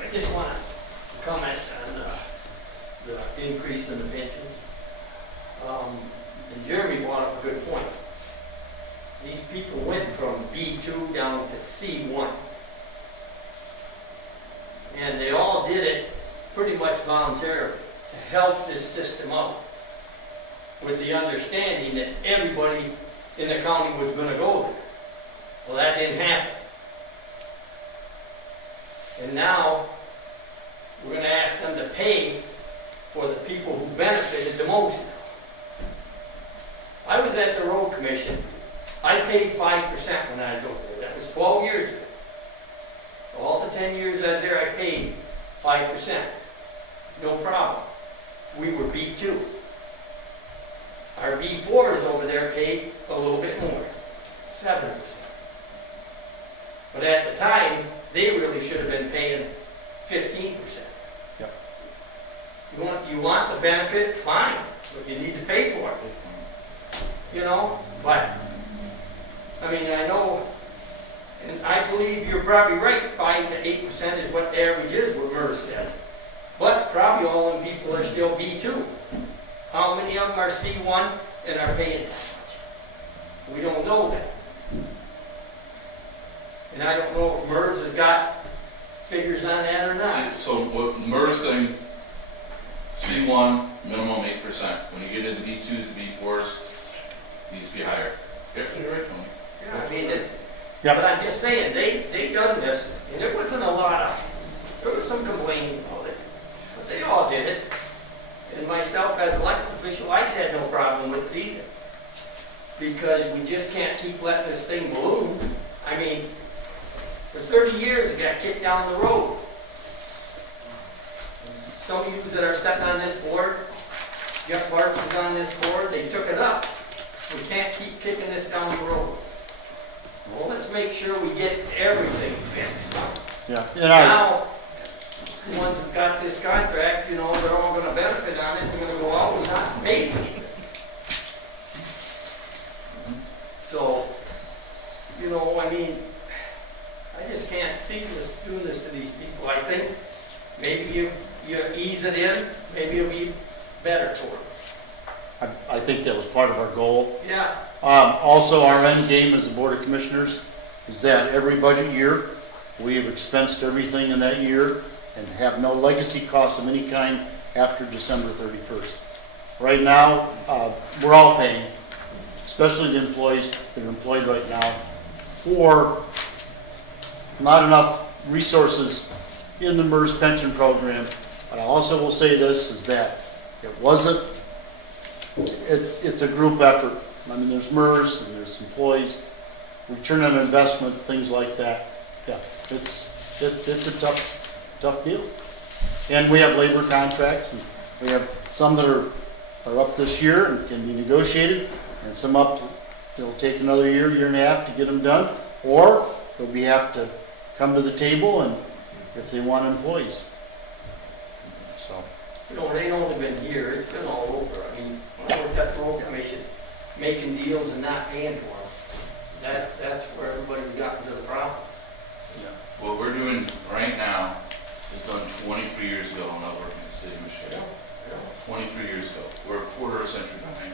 I just want to comment on the increase in the pensions. And Jeremy brought up a good point. These people went from B2 down to C1. And they all did it pretty much voluntarily to help this system out, with the understanding that everybody in the county was going to go there. Well, that didn't happen. And now we're going to ask them to pay for the people who benefited the most. I was at the road commission. I paid 5% when I was over there. That was 12 years ago. All the 10 years I was there, I paid 5%. No problem. We were B2. Our B4s over there paid a little bit more, 7%. But at the time, they really should have been paying 15%. Yep. You want the benefit, fine, but you need to pay for it. You know, but, I mean, I know, and I believe you're probably right, 5 to 8% is what the average is, what MERS says. But probably all them people are still B2. How many of them are C1 and are paying that much? We don't know that. And I don't know if MERS has got figures on that or not. So what MERS thing, C1, minimum 8%. When you get into B2s, B4s, needs to be higher. You're absolutely right, Tony. Yeah, I mean, it's, Yep. but I'm just saying, they done this, and there wasn't a lot of, there was some complaining about it, but they all did it. And myself, as elected official, I had no problem with it either. Because we just can't keep letting this thing balloon. I mean, for 30 years, it got kicked down the road. Some of you that are sitting on this board, Jeff Bartz is on this board, they took it up. We can't keep kicking this down the road. Well, let's make sure we get everything fixed. Yeah. Now, the ones that got this contract, you know, they're all gonna benefit on it, they're gonna go out and not pay anything. So, you know, I mean, I just can't see this, doing this to these people. I think maybe you ease it in, maybe it'll be better for them. I think that was part of our goal. Yeah, Also, our end game as the Board of Commissioners is that every budget year, we have expensed everything in that year and have no legacy costs of any kind after December 31st. Right now, we're all paying, especially the employees that are employed right now, for not enough resources in the MERS pension program. But I also will say this, is that it's a group effort. I mean, there's MERS and there's employees, return on investment, things like that. Yeah, it's a tough deal. And we have labor contracts, and we have some that are up this year and can be negotiated, and some it'll take another year and a half to get them done, or they'll have to come to the table and if they want employees. So. you know, it ain't only been here, it's been all over. I mean, when I worked at the road commission, making deals and not paying for them, that's where everybody's gotten to the problem. What we're doing right now is done 23 years ago when I was working in the city of Michigan. 23 years ago. We're a quarter of a century behind.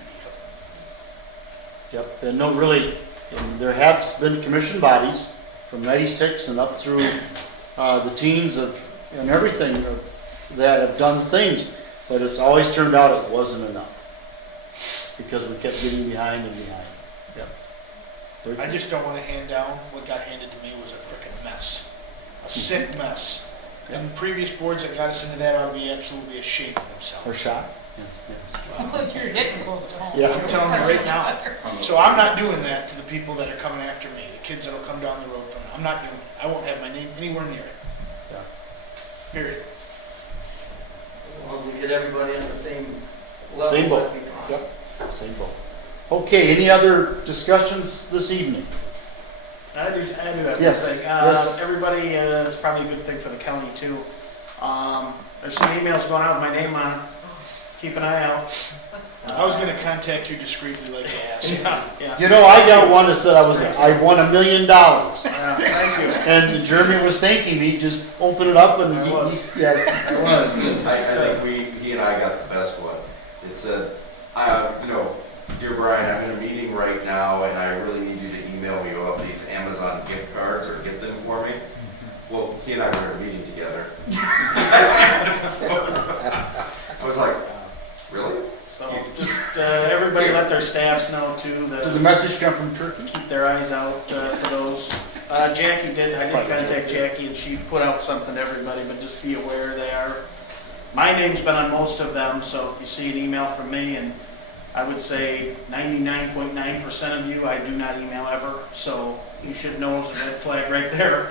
Yep, and no, really, and there have been commission bodies from '96 and up through the teens and everything that have done things, but it's always turned out it wasn't enough because we kept getting behind and behind. Yep. I just don't want to hand down what got handed to me was a frickin' mess. A sick mess. And the previous boards that got us into that ought to be absolutely ashamed of Or themselves. shot. You're getting close to home. Yeah. I'm telling you right now. So I'm not doing that to the people that are coming after me, the kids that'll come down the road from me. I'm not doing it. I won't have my name anywhere near it. Yeah. Period. As long as we get everybody on the same level. Same boat. that'd be fine. Yep, same boat. Okay, any other discussions this evening? I do have Yes, one thing. yes. Everybody, it's probably a good thing for the county too. There's some emails going out with my name on it. Keep an eye out. I was gonna contact you discreetly like I asked. Yeah. You know, I got one that said I won $1 million. Thank you. And Jeremy was thanking me, just open it up and I was. yes. I think he and I got the best one. It said, dear Brian, I'm in a meeting right now and I really need you to email me about these Amazon gift cards or get them for me. Well, he and I were in a meeting together. So, I was like, really? So just everybody let their staffs know too Did the that message come from Turkey? keep their eyes out for those. Jackie did. I did contact Jackie and she put out something to everybody, but just be aware they are. My name's been on most of them, so if you see an email from me, and I would say 99.9% of you, I do not email ever, so you should know it's a red flag right there.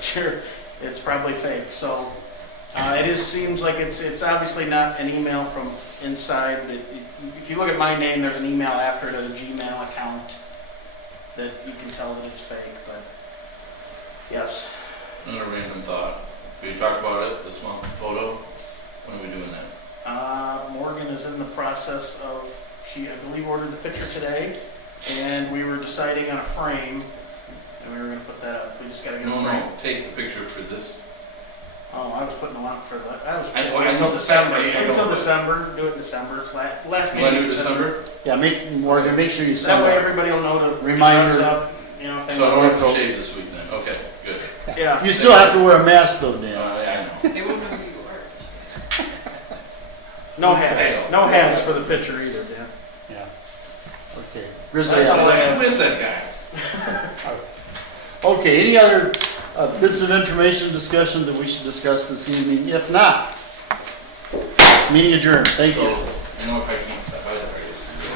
Sure, it's probably fake. So seems like it's obviously not an email from inside. If you look at my name, there's an email after it at a Gmail account that you can tell that it's fake. But yes, Another random thought. We talked about it this month, photo. When are we doing that? Morgan is in the process of. She, I believe, ordered the picture today, and we were deciding on a frame, and we were going to put that up. We just got to get a frame. No, take the picture for this. Oh, I was putting one up for that. I was I know until the December. Saturday, I know, Until but- December. Do it in December. It's last Want meeting to in do December? Yeah, we're gonna make sure you That send way that. everybody will know to Reminder. dress up, you know, if So I don't have anyone. to shave this week then, okay, good. Yeah. You still have to wear a mask though, Dan. I know. They won't know who you are. No hats for the picture either, Dan. Yeah. Okay. Grizzly. That's all I have. Who is that guy? Okay, any other bits of information, discussion that we should discuss this evening? If not, meeting adjourned. Thank you. So, I know if I can